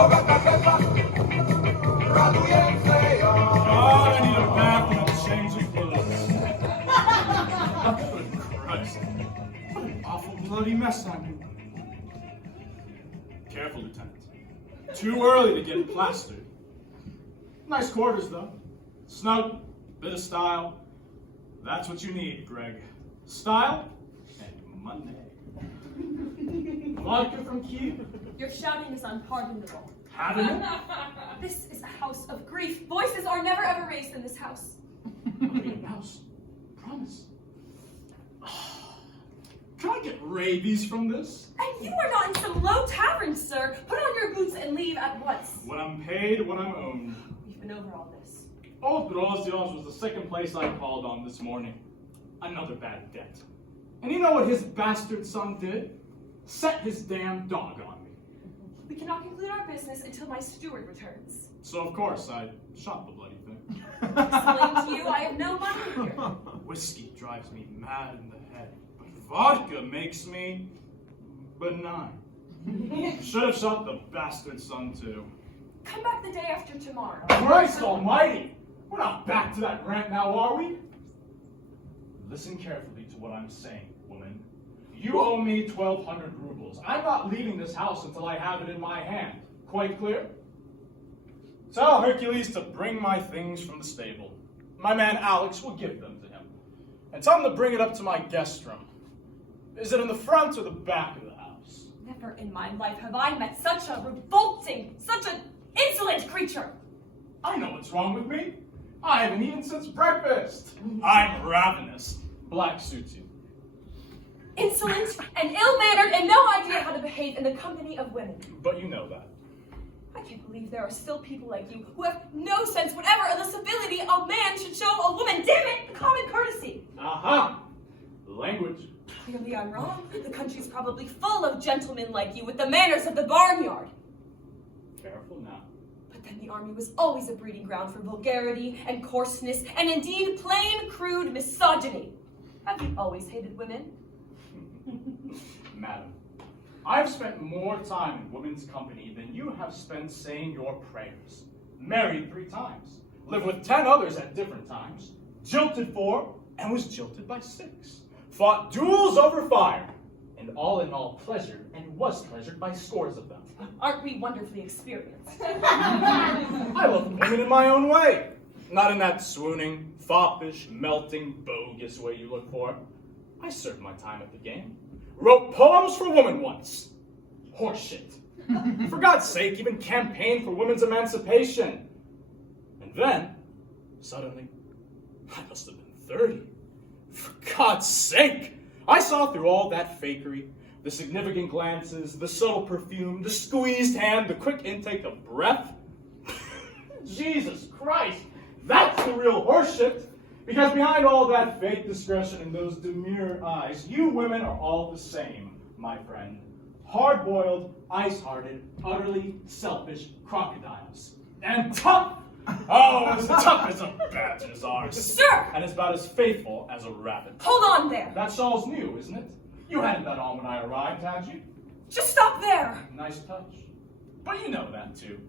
God, I need a bath and a change of clothes. Good Christ. What an awful bloody mess I'm in. Careful, Lieutenant. Too early to get plastered. Nice quarters, though. Snug, bit of style. That's what you need, Greg. Style and money. Vodka from Kiev? Your shouting is unpardonable. Having it? This is a house of grief. Voices are never ever raised in this house. Wait, mouse. Promise. Can I get rabies from this? And you are not in some low tavern, sir. Put on your boots and leave at once. When I'm paid, when I'm owned. We've been over all this. Old Grozio's was the second place I called on this morning. Another bad debt. And you know what his bastard son did? Set his damn dog on me. We cannot conclude our business until my steward returns. So of course I shot the bloody thing. Explain to you, I have no money here. Whiskey drives me mad in the head, but vodka makes me benign. Should have shot the bastard son too. Come back the day after tomorrow. Christ almighty! We're not back to that rant now, are we? Listen carefully to what I'm saying, woman. You owe me 1,200 rubles. I'm not leaving this house until I have it in my hand. Quite clear? Tell Hercules to bring my things from the stable. My man Alex will give them to him. And tell him to bring it up to my guest room. Is it in the front or the back of the house? Never in my life have I met such a revolting, such an insolent creature. I know what's wrong with me. I haven't eaten since breakfast. I'm ravenous. Black suits you. Insolent and ill-mannered and no idea how to behave in the company of women. But you know that. I can't believe there are still people like you who have no sense whatever of the civility a man should show a woman. Damn it, common courtesy. Aha! Language. Clearly I'm wrong. The country's probably full of gentlemen like you with the manners of the barnyard. Careful now. But then the army was always a breeding ground for vulgarity and coarseness and indeed plain, crude misogyny. Have you always hated women? Madam, I've spent more time in women's company than you have spent saying your prayers. Married 3 times. Lived with 10 others at different times. Jilted 4 and was jilted by 6. Fought duels over fire. And all in all pleasured and was pleasured by scores of them. Aren't we wonderfully experienced? I love women in my own way. Not in that swooning, foppish, melting, bogus way you look for. I served my time at the game. Wrote poems for women once. Horseshit. For God's sake, even campaigned for women's emancipation. And then, suddenly, I must have been 30. For God's sake! I saw through all that fakery, the significant glances, the subtle perfume, the squeezed hand, the quick intake of breath. Jesus Christ! That's the real horseshit! Because behind all that fake discretion and those demure eyes, you women are all the same, my friend. Hard-boiled, ice-hearted, utterly selfish crocodiles. And tough! Oh, as tough as a bat as ours. Sir! And as about as faithful as a rabbit. Hold on there! That shawl's new, isn't it? You hadn't that on when I arrived, had you? Just stop there! Nice touch. But you know that, too.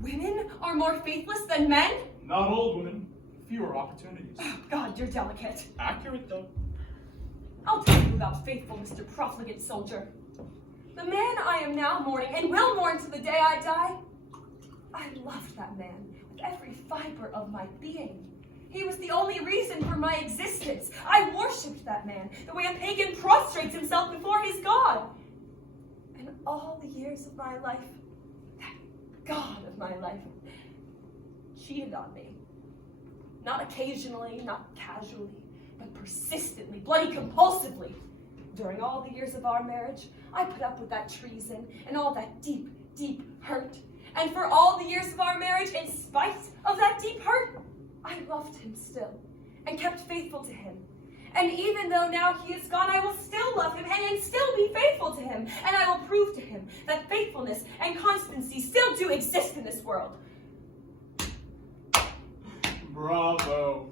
Women are more faithless than men? Not old women. Fewer opportunities. Oh, God, you're delicate. Accurate, though. I'll tell you about faithful Mr. Profligate Soldier. The man I am now mourning, and will mourn to the day I die, I loved that man with every fiber of my being. He was the only reason for my existence. I worshipped that man the way a pagan prostrates himself before his God. And all the years of my life, that God of my life, cheated on me. Not occasionally, not casually, but persistently, bloody compulsively. During all the years of our marriage, I put up with that treason and all that deep, deep hurt. And for all the years of our marriage, in spite of that deep hurt, I loved him still and kept faithful to him. And even though now he is gone, I will still love him and still be faithful to him. And I will prove to him that faithfulness and constancy still do exist in this world. Bravo.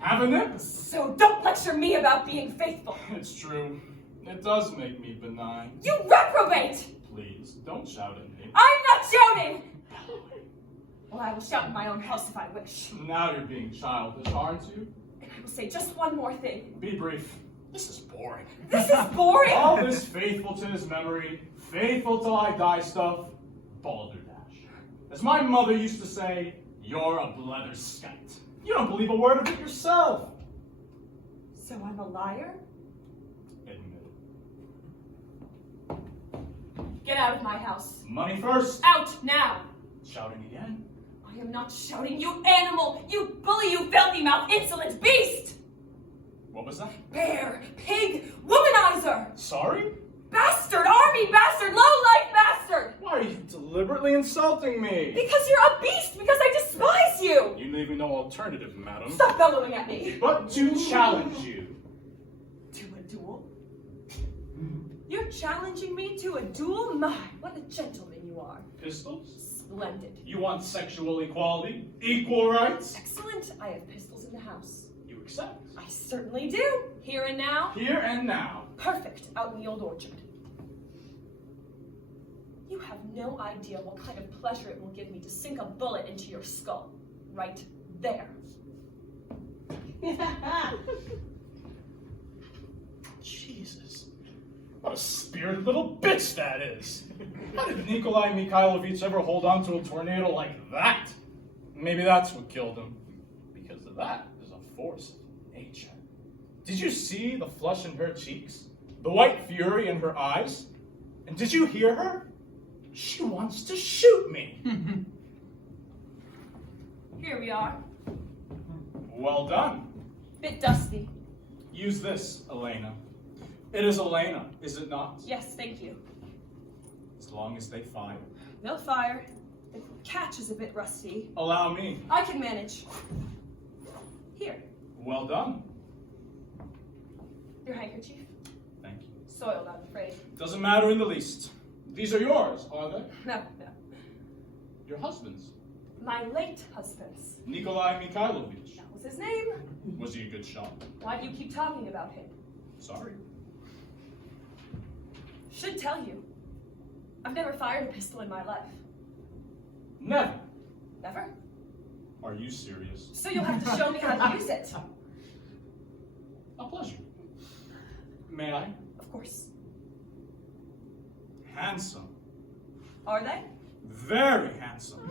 Haven't it? So don't lecture me about being faithful. It's true. It does make me benign. You reprobate! Please, don't shout at me. I'm not shouting! bellowing. Well, I will shout in my own house if I wish. Now you're being childish, aren't you? And I will say just one more thing. Be brief. This is boring. This is boring. All this faithful to his memory, faithful till I die stuff, balderdash. As my mother used to say, you're a bletherskite. You don't believe a word of it yourself. So I'm a liar? Admit Get out of my house. it. Money first. Out now. Shouting again. I am not shouting, you animal, you bully, you filthy-mouthed, insolent beast! What was that? Bear, pig, womanizer! Sorry? Bastard, army bastard, low-life bastard! Why are you deliberately insulting me? Because you're a beast, because I despise you! You leave me no alternative, madam. Stop bellowing at me! But to challenge you. To a duel? You're challenging me to a duel? My, what a gentleman you are. Pistols? Splendid. You want sexual equality? Equal rights? Excellent. I have pistols in the house. You accept? I certainly do. Here and now. Here and now. Perfect. Out in the old orchard. You have no idea what kind of pleasure it will give me to sink a bullet into your skull. Right there. Jesus. What a spirited little bitch that is. How did Nikolai Mikhailovich ever hold on to a tornado like that? Maybe that's what killed him. Because of that is a force of nature. Did you see the flush in her cheeks? The white fury in her eyes? And did you hear her? She wants to shoot me. Here we are. Well done. Bit dusty. Use this, Elena. It is Elena, is it not? Yes, thank you. As long as they fire. They'll fire. The catch is a bit rusty. Allow me. I can manage. Here, Well done. your handkerchief. Thank you. Soiled, I'm afraid. Doesn't matter in the least. These are yours, are they? No. Your husband's. My late husband's. Nikolai Mikhailovich. That was his name. Was he a good shot? Why do you keep talking about him? Sorry. Should tell you. I've never fired a pistol in my life. Never. Never? Are you serious? So you'll have to show me how to use it. A pleasure. May I? Of course. Handsome. Are they? Very handsome.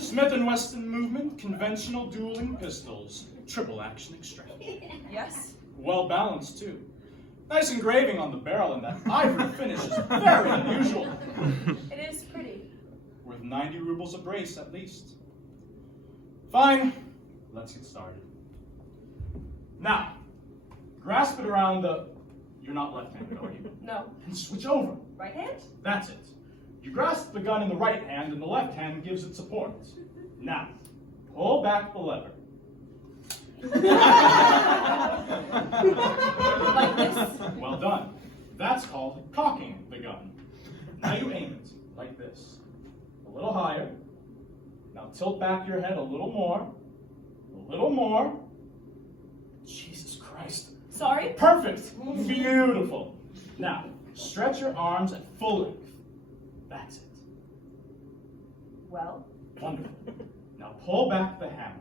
Smith & Wesson movement, conventional dueling pistols, triple action extract. Yes? Well balanced too. Nice engraving on the barrel, and that ivory finish is very unusual. It is pretty. Worth 90 rubles a brace at least. Fine, let's get started. Now, grasp it around the... You're not left-handed, are you? No. And switch over. Right hand? That's it. You grasp the gun in the right hand, and the left hand gives it support. Now, pull back the lever. Like this? Well done. That's called cocking the gun. Now you aim it, like this. A little higher. Now tilt back your head a little more. A little more. Jesus Christ. Sorry? Perfect. Beautiful. Now, stretch your arms at full length. That's it. Well, Wonderful. Now pull back the hammer.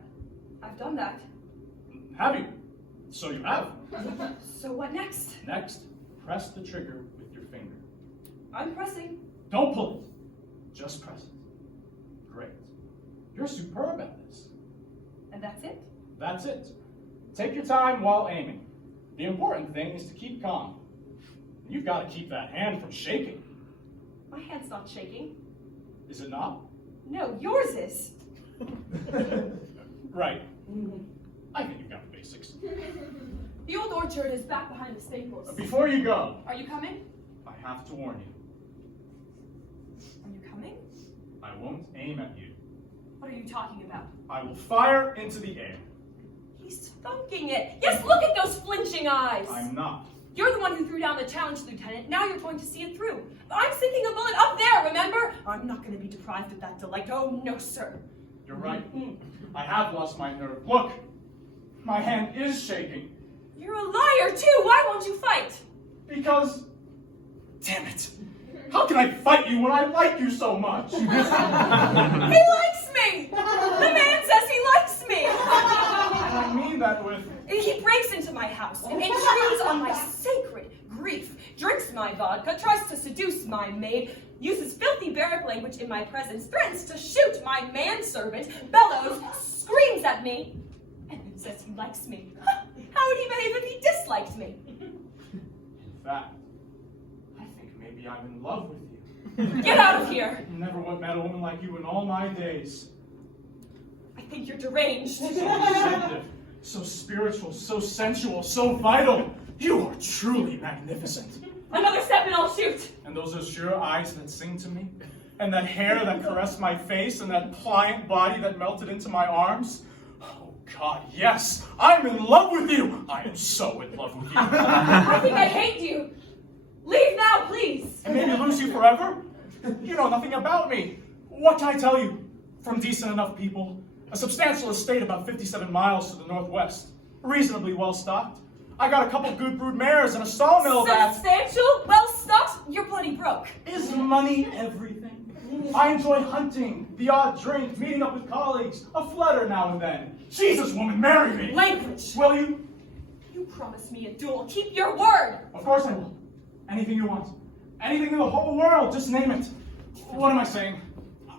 I've done that. Have you? So you have. So what next? Next, press the trigger with your finger. I'm pressing. Don't pull it. Just press it. Great. You're superb at this. And that's it? That's it. Take your time while aiming. The important thing is to keep calm. You've got to keep that hand from shaking. My hand's not shaking. Is it not? No, yours is. Right. I think you've got the basics. The old orchard is back behind the stables. Before you go, Are you coming? I have to warn you. Are you coming? I won't aim at you. What are you talking about? I will fire into the air. He's thunking it. Yes, look at those flinching eyes. I'm not. You're the one who threw down the challenge, Lieutenant. Now you're going to see it through. I'm sinking a bullet up there, remember? I'm not going to be deprived of that delight. Oh, no, sir. You're right. I have lost my nerve. Look, my hand is shaking. You're a liar, too. Why won't you fight? Because, damn it, How can I fight you when I like you so much? He likes me! The man says he likes me! I mean that with... He breaks into my house and intrudes on my sacred grief, drinks my vodka, tries to seduce my maid, uses filthy barrack language in my presence, threatens to shoot my manservant, bellows, screams at me, and then says he likes me. How would he behave if he disliked me? In fact, I think maybe I'm in love with you. Get out of here! Never met a woman like you in all my days. I think you're deranged. So receptive, so spiritual, so sensual, so vital. You are truly magnificent. Another step and I'll shoot. And those azure eyes that sing to me, and that hair that caressed my face, and that pliant body that melted into my arms. Oh God, yes, I'm in love with you. I am so in love with you. I think I hate you. Leave now, please. And maybe lose you forever? You know nothing about me. What can I tell you? From decent enough people, a substantial estate about 57 miles to the northwest, reasonably well stocked. I got a couple good brood mares and a sawmill that... Substantial? Well stocked? You're bloody broke. Is money everything? I enjoy hunting, the odd drink, meeting up with colleagues, a flutter now and then. Jesus, woman, marry me! Language! Will you? You promised me a duel. Keep your word! Of course I will. Anything you want. Anything in the whole world, just name it. What am I saying?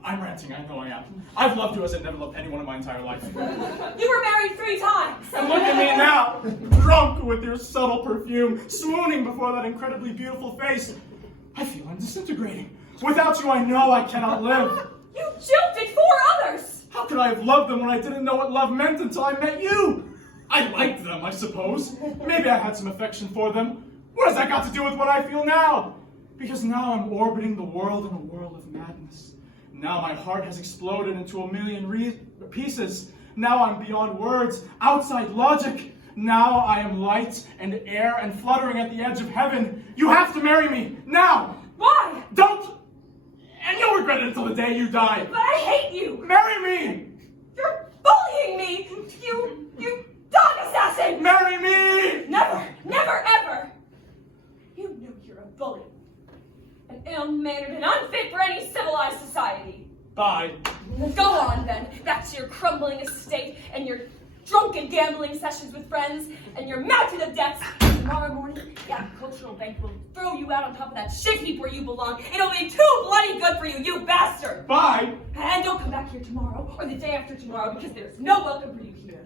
I'm ranting, I know I am. I've loved you as I've never loved anyone in my entire life. You were married 3 times! And look at me now, drunk with your subtle perfume, swooning before that incredibly beautiful face. I feel I'm disintegrating. Without you, I know I cannot live. You jilted 4 others! How could I have loved them when I didn't know what love meant until I met you? I liked them, I suppose. Maybe I had some affection for them. What has that got to do with what I feel now? Because now I'm orbiting the world in a whirl of madness. Now my heart has exploded into a million pieces. Now I'm beyond words, outside logic. Now I am light and air and fluttering at the edge of heaven. You have to marry me, now! Why? Don't! And you'll regret it until the day you die. But I hate you! Marry me! You're bullying me! You dog assassin! Marry me! Never, never, ever! You know you're a bully. An ill-mannered and unfit for any civilized society. Bye. Go on, then. Back to your crumbling estate and your drunken gambling sessions with friends and your mountain of debts. Tomorrow morning, the agricultural bank will throw you out on top of that shit heap where you belong. It'll be too bloody good for you, you bastard! Bye! And don't come back here tomorrow or the day after tomorrow because there's no welcome for you here.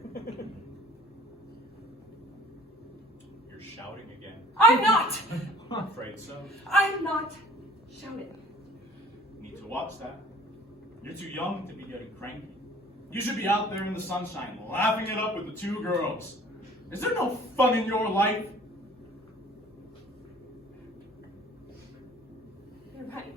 You're shouting again. I'm not! I'm afraid so. I'm not shouting. Need to watch that. You're too young to be getting cranky. You should be out there in the sunshine, laughing it up with the 2 girls. Is there no fun in your life? You're right.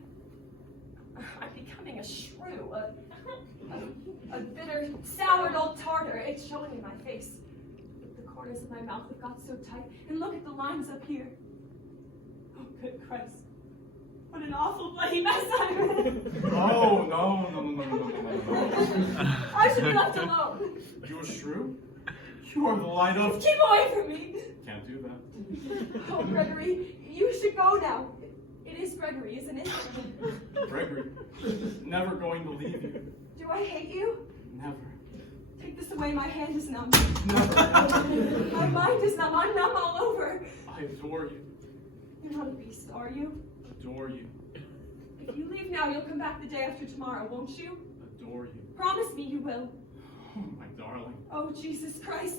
I'm becoming a shrew, a bitter, soured old tartar. It's showing in my face. The corners of my mouth have got so tight. And look at the lines up here. Oh, good Christ. What an awful bloody mess I'm in. Oh, no. I should be left alone. You're a shrew? You are the light of... Keep away from me. Can't do that. Oh, Gregory, you should go now. It is Gregory, isn't it? Gregory, never going to leave you. Do I hate you? Never. Take this away, my hand is numb. Never. My mind is numb, I'm numb all over. I adore you. You're not a beast, are you? Adore you. If you leave now, you'll come back the day after tomorrow, won't you? Adore you. Promise me you will. Oh, my darling. Oh, Jesus Christ.